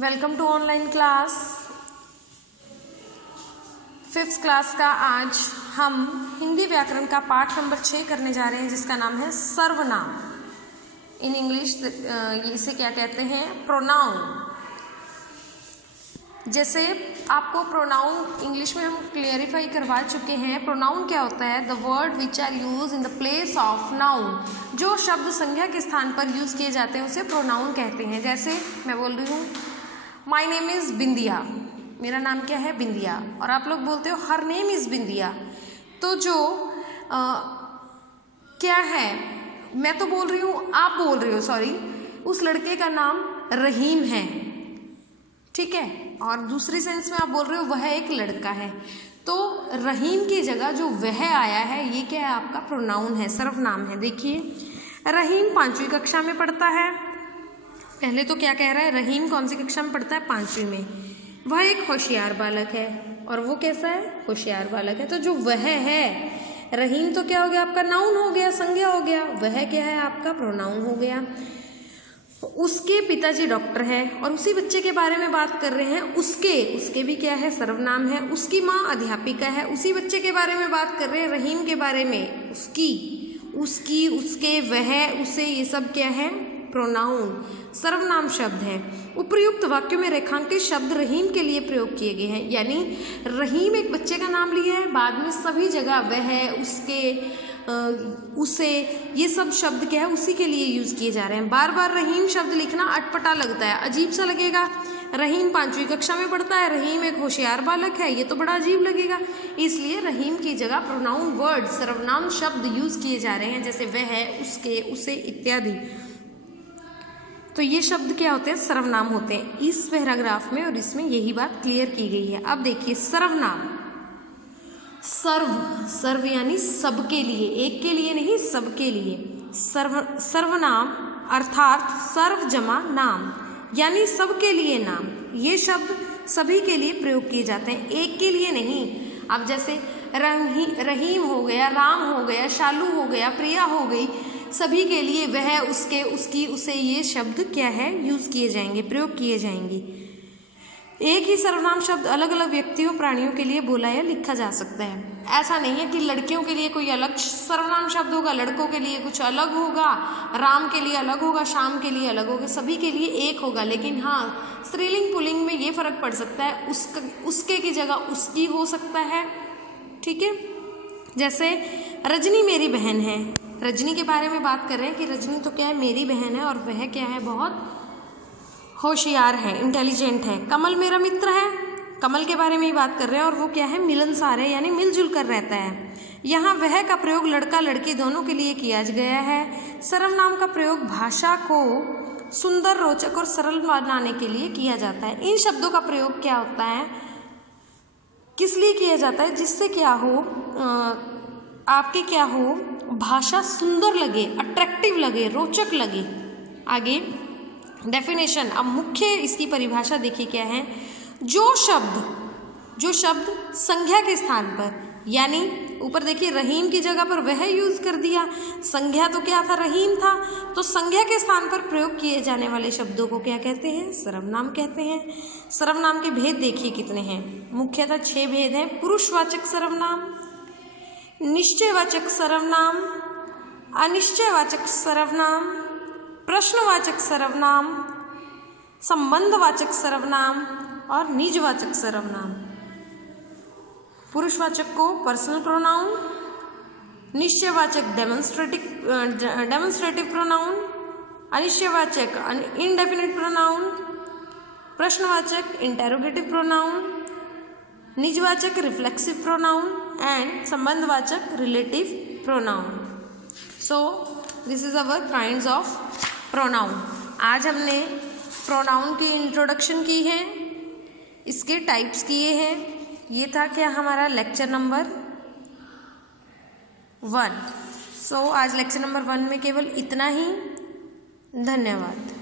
Welcome to online class. 5th class का आज हम हिंदी व्याकरण का पाठ नंबर 6 करने जा रहे हैं, जिसका नाम है सर्वनाम। इन इंग्लिश इसे क्या कहते हैं? प्रोनाउन। जैसे आपको प्रोनाउन इंग्लिश में हम क्लियरिफाई करवा चुके हैं। प्रोनाउन क्या होता है? The word which are use in the place of noun. जो शब्द संज्ञा के स्थान पर यूज किए जाते हैं उसे प्रोनाउन कहते हैं। जैसे मैं बोल रही हूँ माई नेम इज़ बिंदिया, मेरा नाम क्या है? बिंदिया। और आप लोग बोलते हो हर नेम इज़ बिंदिया। तो जो क्या है, मैं तो बोल रही हूँ, आप बोल रही हो सॉरी, उस लड़के का नाम रहीम है, ठीक है। और दूसरी सेंस में आप बोल रहे हो वह एक लड़का है। तो रहीम की जगह जो वह आया है, ये क्या है? आपका प्रोनाउन है, सर्वनाम है। देखिए रहीम 5वीं कक्षा में पढ़ता है। पहले तो क्या कह रहा है? रहीम कौन सी कक्षा में पढ़ता है? 5वीं में। वह एक होशियार बालक है। और वो कैसा है? होशियार बालक है। तो जो वह है, रहीम तो क्या हो गया? आपका नाउन हो गया, संज्ञा हो गया। वह क्या है? आपका प्रोनाउन हो गया। उसके पिताजी डॉक्टर है और उसी बच्चे के बारे में बात कर रहे हैं। उसके भी क्या है? सर्वनाम है। उसकी माँ अध्यापिका है। उसी बच्चे के बारे में बात कर रहे हैं, रहीम के बारे में। उसकी, उसके, वह, उसे, ये सब क्या है? प्रोनाउन, सर्वनाम शब्द है। उपर्युक्त वाक्यों में रेखांकित शब्द रहीम के लिए प्रयोग किए गए हैं। यानी रहीम एक बच्चे का नाम लिया है, बाद में सभी जगह वह, उसके, उसे, ये सब शब्द क्या है? उसी के लिए यूज किए जा रहे हैं। बार बार रहीम शब्द लिखना अटपटा लगता है, अजीब सा लगेगा। रहीम 5वीं कक्षा में पढ़ता है, रहीम एक होशियार बालक है, ये तो बड़ा अजीब लगेगा। इसलिए रहीम की जगह प्रोनाउन वर्ड, सर्वनाम शब्द यूज किए जा रहे हैं, जैसे वह, उसके, उसे इत्यादि। तो ये शब्द क्या होते हैं? सर्वनाम होते हैं। इस पैराग्राफ में और इसमें यही बात क्लियर की गई है। अब देखिए सर्वनाम। सर्व यानी सबके लिए, एक के लिए नहीं, सबके लिए। सर्वनाम अर्थात सर्व जमा नाम, यानी सबके लिए नाम। ये शब्द सभी के लिए प्रयोग किए जाते हैं, एक के लिए नहीं। अब जैसे रहीम हो गया, राम हो गया, शालू हो गया, प्रिया हो गई, सभी के लिए वह, उसके, उसकी, उसे, ये शब्द क्या है? यूज किए जाएंगे, प्रयोग किए जाएंगे। एक ही सर्वनाम शब्द अलग अलग व्यक्तियों, प्राणियों के लिए बोला या लिखा जा सकता है। ऐसा नहीं है कि लड़कियों के लिए कोई अलग सर्वनाम शब्द होगा, लड़कों के लिए कुछ अलग होगा, राम के लिए अलग होगा, श्याम के लिए अलग होगा, सभी के लिए एक होगा। लेकिन हाँ, स्त्रीलिंग पुल्लिंग में ये फर्क पड़ सकता है। उसके की जगह उसकी हो सकता है, ठीक है। जैसे रजनी मेरी बहन है, रजनी के बारे में बात कर रहे हैं कि रजनी तो क्या है? मेरी बहन है। और वह क्या है? बहुत होशियार है, इंटेलिजेंट है। कमल मेरा मित्र है, कमल के बारे में ही बात कर रहे हैं। और वो क्या है? मिलनसार है, यानी मिलजुल कर रहता है। यहाँ वह का प्रयोग लड़का लड़की दोनों के लिए किया गया है। सर्वनाम का प्रयोग भाषा को सुंदर, रोचक और सरल बनाने के लिए किया जाता है। इन शब्दों का प्रयोग क्या होता है? किस लिए किया जाता है? जिससे क्या हो, आपके क्या हो, भाषा सुंदर लगे, अट्रैक्टिव लगे, रोचक लगे। आगे डेफिनेशन। अब मुख्य इसकी परिभाषा देखिए क्या है। जो शब्द संज्ञा के स्थान पर, यानी ऊपर देखिए रहीम की जगह पर वह यूज कर दिया। संज्ञा तो क्या था? रहीम था। तो संज्ञा के स्थान पर प्रयोग किए जाने वाले शब्दों को क्या कहते हैं? सर्वनाम कहते हैं। सर्वनाम के भेद देखिए कितने हैं। मुख्यतः 6 भेद हैं। पुरुषवाचक सर्वनाम, निश्चयवाचक सर्वनाम, अनिश्चयवाचक सर्वनाम, प्रश्नवाचक सर्वनाम, संबंधवाचक सर्वनाम और निजवाचक सर्वनाम। पुरुषवाचक को पर्सनल प्रोनाउन, निश्चयवाचक डेमोन्स्ट्रेटिव प्रोनाउन, अनिश्चयवाचक इनडेफिनिट प्रोनाउन, प्रश्नवाचक इंटेरोगेटिव प्रोनाउन, निजवाचक रिफ्लेक्सिव प्रोनाउन एंड संबंधवाचक relative pronoun. So this is our kinds of pronoun. आज हमने प्रोनाउन की इंट्रोडक्शन की है, इसके टाइप्स किए हैं। ये था क्या? हमारा लेक्चर नंबर 1। सो आज लेक्चर नंबर 1 में केवल इतना ही। धन्यवाद।